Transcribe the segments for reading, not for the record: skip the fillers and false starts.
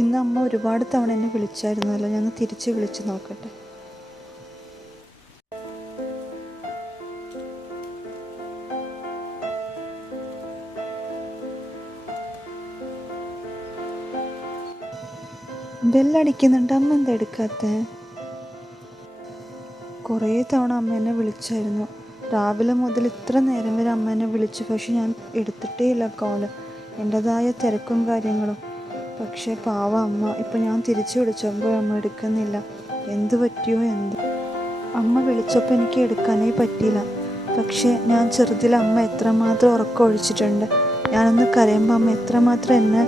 ഇന്ന് അമ്മ ഒരുപാട് തവണ എന്നെ വിളിച്ചായിരുന്നല്ലോ, ഞാൻ തിരിച്ച് വിളിച്ച് നോക്കട്ടെ. ബെല്ലടിക്കുന്നുണ്ട്, അമ്മ എന്താ എടുക്കാത്തത്? കുറേ തവണ അമ്മ എന്നെ വിളിച്ചായിരുന്നു. രാവിലെ മുതൽ ഇത്ര നേരം വരെ അമ്മ എന്നെ വിളിച്ചു, പക്ഷെ ഞാൻ എടുത്തിട്ടേ ഇല്ല കോള്. എൻ്റെതായ തിരക്കും കാര്യങ്ങളും. പക്ഷേ പാവ അമ്മ, ഇപ്പം ഞാൻ തിരിച്ചു വിളിച്ചപ്പോൾ അമ്മ എടുക്കുന്നില്ല. എന്ത് പറ്റിയോ എന്തോ. അമ്മ വിളിച്ചപ്പോൾ എനിക്ക് എടുക്കാനേ പറ്റിയില്ല. പക്ഷേ ഞാൻ ചെറുതിൽ അമ്മ എത്രമാത്രം ഉറക്കമൊഴിച്ചിട്ടുണ്ട്. ഞാനൊന്ന് കരയുമ്പോൾ അമ്മ എത്രമാത്രം എന്നെ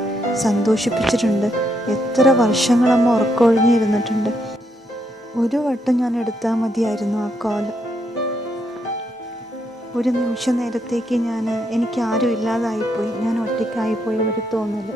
സന്തോഷിപ്പിച്ചിട്ടുണ്ട്. എത്ര വർഷങ്ങൾ അമ്മ ഉറക്കമൊഴിഞ്ഞിരുന്നിട്ടുണ്ട്. ഒരു വട്ടം ഞാൻ എടുത്താൽ മതിയായിരുന്നു ആ കോള്. ഒരു നിമിഷ നേരത്തേക്ക് എനിക്ക് ആരും ഇല്ലാതായിപ്പോയി, ഞാൻ ഒറ്റയ്ക്കായിപ്പോയി ഒരു തോന്നൽ.